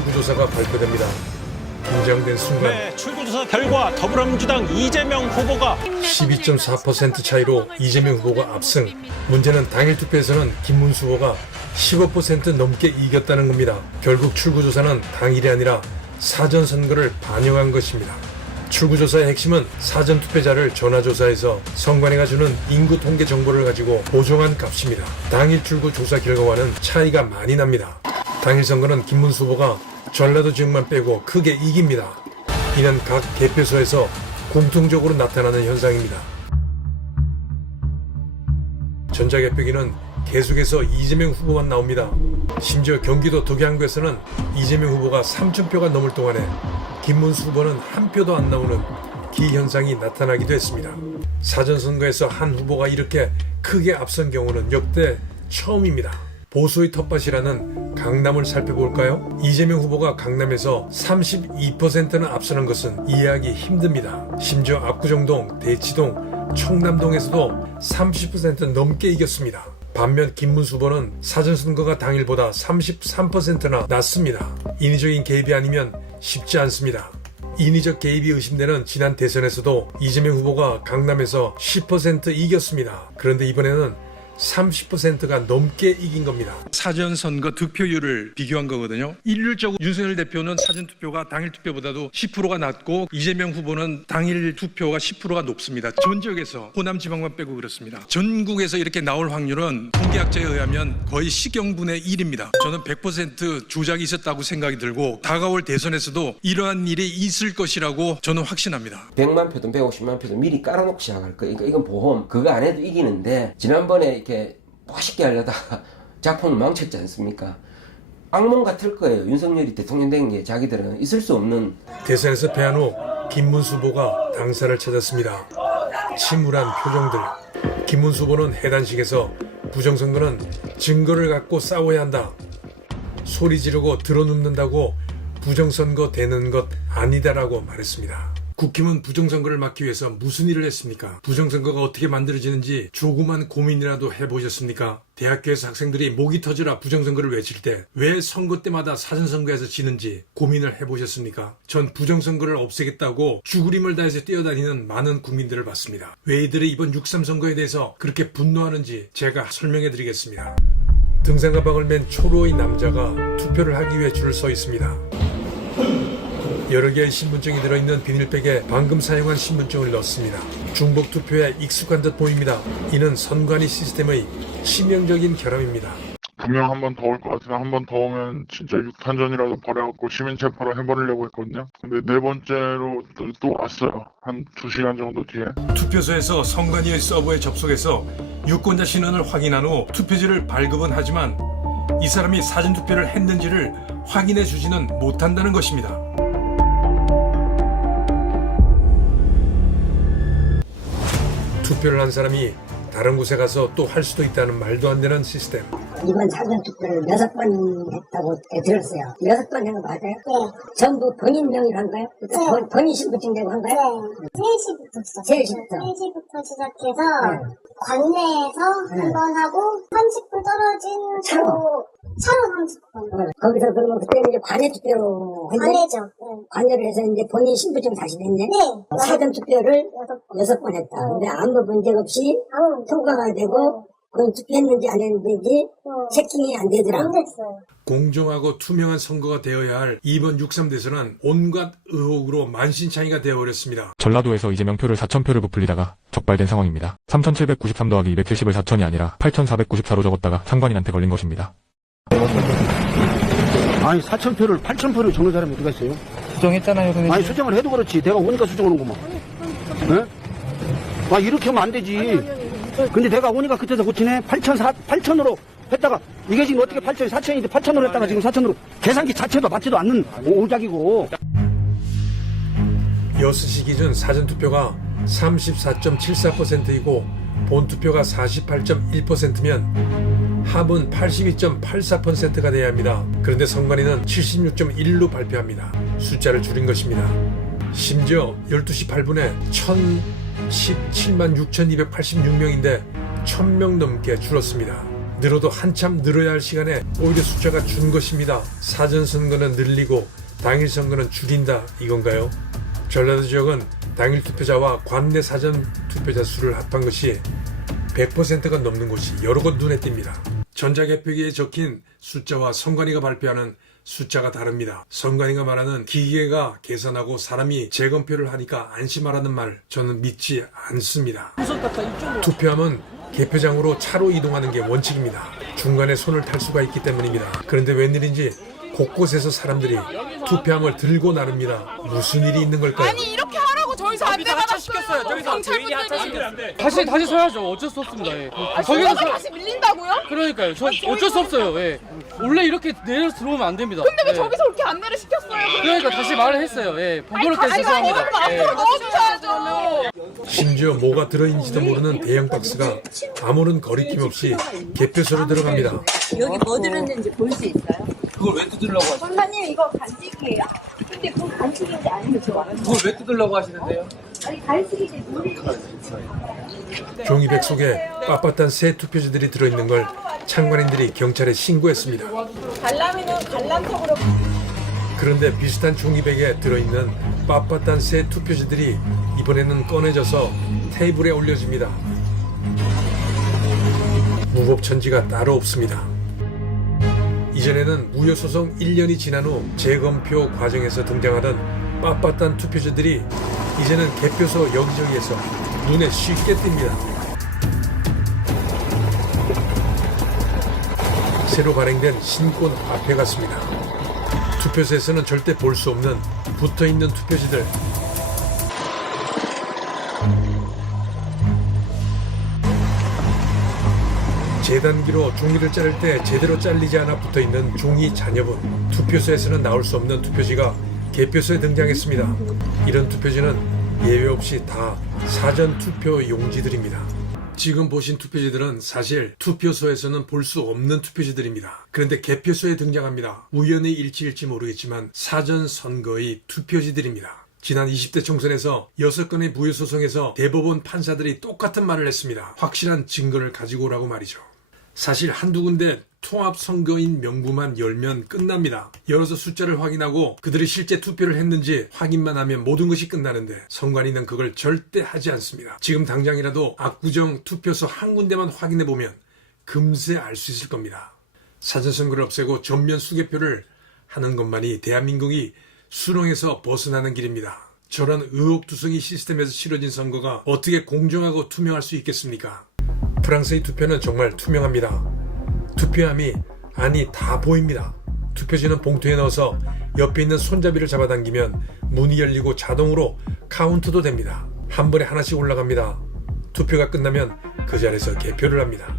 출구조사가 발표됩니다. 긴장된 순간 네, 출구조사 결과 더불어민주당 이재명 후보가 12.4% 차이로 이재명 후보가 압승. 문제는 당일 투표에서는 김문수 후보가 15% 넘게 이겼다는 겁니다. 결국 출구조사는 당일이 아니라 사전선거를 반영한 것입니다. 출구조사의 핵심은 사전투표자를 전화조사해서 선관위가 주는 인구 통계 정보를 가지고 보정한 값입니다. 당일 출구조사 결과와는 차이가 많이 납니다. 당일 선거는 김문수 후보가 전라도 지역만 빼고 크게 이깁니다. 이는 각 개표소에서 공통적으로 나타나는 현상입니다. 전자개표기는 계속해서 이재명 후보만 나옵니다. 심지어 경기도 덕양구에서는 이재명 후보가 3,000표가 넘을 동안에 김문수 후보는 한 표도 안 나오는 기현상이 나타나기도 했습니다. 사전선거에서 한 후보가 이렇게 크게 앞선 경우는 역대 처음입니다. 보수의 텃밭이라는 강남을 살펴볼까요? 이재명 후보가 강남에서 32%나 앞서는 것은 이해하기 힘듭니다. 심지어 압구정동, 대치동, 청남동에서도 30% 넘게 이겼습니다. 반면 김문수 후보는 사전선거가 당일보다 33%나 낮습니다. 인위적인 개입이 아니면 쉽지 않습니다. 인위적 개입이 의심되는 지난 대선에서도 이재명 후보가 강남에서 10% 이겼습니다. 그런데 이번에는 30%가 넘게 이긴 겁니다. 사전선거 득표율을 비교한 거거든요. 일률적으로 윤석열 대표는 사전투표가 당일 투표보다도 10%가 낮고 이재명 후보는 당일 투표가 10%가 높습니다. 전 지역에서 호남 지방만 빼고 그렇습니다. 전국에서 이렇게 나올 확률은 통계학자에 의하면 거의 시경분의 1입니다. 저는 100% 조작이 있었다고 생각이 들고 다가올 대선에서도 이러한 일이 있을 것이라고 저는 확신합니다. 100만 표든 150만 표든 미리 깔아놓고 시작할 거예요. 그러니까 이건 보험, 그거 안 해도 이기는데 지난번에 이렇게 멋있게 하려다가 작품을 망쳤지 않습니까? 악몽 같을 거예요. 윤석열이 대통령 된 게 자기들은 있을 수 없는. 대선에서 패한 후 김문수 후보가 당사를 찾았습니다. 침울한 표정들. 김문수 후보는 해단식에서 부정선거는 증거를 갖고 싸워야 한다. 소리 지르고 들어눕는다고 부정선거 되는 것 아니다라고 말했습니다. 국힘은 부정선거를 막기 위해서 무슨 일을 했습니까? 부정선거가 어떻게 만들어지는지 조그만 고민이라도 해보셨습니까? 대학교에서 학생들이 목이 터지라 부정선거를 외칠 때 왜 선거 때마다 사전선거에서 지는지 고민을 해보셨습니까? 전 부정선거를 없애겠다고 죽으림을 다해서 뛰어다니는 많은 국민들을 봤습니다. 왜 이들이 이번 6.3 선거에 대해서 그렇게 분노하는지 제가 설명해드리겠습니다. 등산가방을 맨 초로의 남자가 투표를 하기 위해 줄을 서 있습니다. 여러 개의 신분증이 들어있는 비닐백에 방금 사용한 신분증을 넣습니다. 중복 투표에 익숙한 듯 보입니다. 이는 선관위 시스템의 치명적인 결함입니다. 분명 한 번 더 올 것 같으면 한 번 더 오면 진짜 6탄전이라도 벌여갖고 시민체포로 해버리려고 했거든요. 근데 네 번째로 또 왔어요. 한 2시간 정도 뒤에. 투표소에서 선관위의 서버에 접속해서 유권자 신원을 확인한 후 투표지를 발급은 하지만 이 사람이 사전투표를 했는지를 확인해 주지는 못한다는 것입니다. 투표를 한 사람이 다른 곳에 가서 또 할 수도 있다는 말도 안 되는 시스템. 이번 사전투표를 6번 했다고 들었어요. 6번 한 거 맞아요? 네. 전부 본인 명의로 한 거예요? 네. 본인 신분증 내고 한 거예요? 네. 3시부터 시작해서 네. 관내에서 한 번 하고 30분 떨어진 차로 30분. 거기서 그러면 그때는 이제 관내 투표로 했는데 관내죠. 네. 관내로 해서 이제 본인 신분증 다시 냈네? 네. 사전투표를 6번 했다. 근데 아무 문제 없이 통과가 되고 그건 투표했는지 안 했는지 체킹이 안 되더라. 안 됐어요. 공정하고 투명한 선거가 되어야 할 이번 6.3 대선은 온갖 의혹으로 만신창이가 되어버렸습니다. 전라도에서 이재명 표를 4,000표를 부풀리다가 적발된 상황입니다. 3,793 더하기 270을 4,000이 아니라 8,494로 적었다가 상관인한테 걸린 것입니다. 아니 4,000표를 8,000표를 적는 사람이 어디가 있어요? 수정했잖아요, 선생님. 아니 수정을 해도 그렇지 내가 오니까 수정하는구만. 네? 아 이렇게 하면 안 되지. 근데 내가 오니까 그때서 고치네. 8,000으로 했다가 이게 지금 어떻게 8,000이 4,000인데 8,000으로 했다가 지금 4,000으로 계산기 자체도 맞지도 않는 오작이고. 여수시 기준 사전투표가 34.74%이고 본투표가 48.1%면 합은 82.84%가 돼야 합니다. 그런데 선관위는 76.1로 발표합니다. 숫자를 줄인 것입니다. 심지어 12시 8분에 1,017만 6,286명인데 1,000명 넘게 줄었습니다. 늘어도 한참 늘어야 할 시간에 오히려 숫자가 준 것입니다. 사전선거는 늘리고 당일 선거는 줄인다 이건가요? 전라도 지역은 당일 투표자와 관내 사전 투표자 수를 합한 것이 100%가 넘는 곳이 여러 곳 눈에 띕니다. 전자개표기에 적힌 숫자와 선관위가 발표하는 숫자가 다릅니다. 선관위가 말하는 기계가 계산하고 사람이 재검표를 하니까 안심하라는 말 저는 믿지 않습니다. 투표함은 개표장으로 차로 이동하는 게 원칙입니다. 중간에 손을 탈 수가 있기 때문입니다. 그런데 웬일인지 곳곳에서 사람들이 투표함을 들고 나릅니다. 무슨 일이 있는 걸까요? 아니 이렇게 하라고 저희서 안내 받았어요. 경찰분들이. 다시 서야죠. 어쩔 수 없습니다. 예. 저기서 다시 밀린다고요? 그러니까요. 어쩔 수 없어요. 예. 원래 이렇게 내려 들어오면 안 됩니다. 근데 왜 예. 저기서 그렇게 안내를 시켰어요? 그러니까 다시 말을 했어요. 예. 번거롭게 죄송합니다. 앞으로 넣어주셔야죠. 심지어 뭐가 들어있는지도 모르는 대형 박스가 아무런 거리낌 없이 개표소로 들어갑니다. 여기 뭐 들었는지 볼 수 있어요? 그걸 왜 뜯으려고 하시는데요? 선생님 이거 간직이에요. 근데 그 간직인지 아닌지 그걸 왜 뜯으려고 하시는데요? 아니 간직인지 모르겠어요. 종이백 속에 빳빳한 새 투표지들이 들어있는 걸 참관인들이 경찰에 신고했습니다. 관람이는 관람석으로. 그런데 비슷한 종이백에 들어있는 빳빳한 새 투표지들이 이번에는 꺼내져서 테이블에 올려집니다. 무법천지가 따로 없습니다. 이전에는 무효소송 1년이 지난 후 재검표 과정에서 등장하던 빳빳한 투표지들이 이제는 개표소 여기저기에서 눈에 쉽게 띕니다. 새로 발행된 신권 앞에 같습니다. 투표소에서는 절대 볼 수 없는 붙어있는 투표지들. 재단기로 종이를 자를 때 제대로 잘리지 않아 붙어있는 종이 잔여분. 투표소에서는 나올 수 없는 투표지가 개표소에 등장했습니다. 이런 투표지는 예외 없이 다 사전 투표 용지들입니다. 지금 보신 투표지들은 사실 투표소에서는 볼 수 없는 투표지들입니다. 그런데 개표소에 등장합니다. 우연의 일치일지 모르겠지만 사전 선거의 투표지들입니다. 지난 20대 총선에서 6건의 무효소송에서 대법원 판사들이 똑같은 말을 했습니다. 확실한 증거를 가지고 오라고 말이죠. 사실 한두 군데 통합선거인 명부만 열면 끝납니다. 열어서 숫자를 확인하고 그들이 실제 투표를 했는지 확인만 하면 모든 것이 끝나는데 선관위는 그걸 절대 하지 않습니다. 지금 당장이라도 압구정 투표소 한 군데만 확인해보면 금세 알 수 있을 겁니다. 사전선거를 없애고 전면 수개표를 하는 것만이 대한민국이 수렁에서 벗어나는 길입니다. 저런 의혹투성이 시스템에서 치러진 선거가 어떻게 공정하고 투명할 수 있겠습니까? 프랑스의 투표는 정말 투명합니다. 투표함이 다 보입니다. 투표지는 봉투에 넣어서 옆에 있는 손잡이를 잡아당기면 문이 열리고 자동으로 카운트도 됩니다. 한 번에 하나씩 올라갑니다. 투표가 끝나면 그 자리에서 개표를 합니다.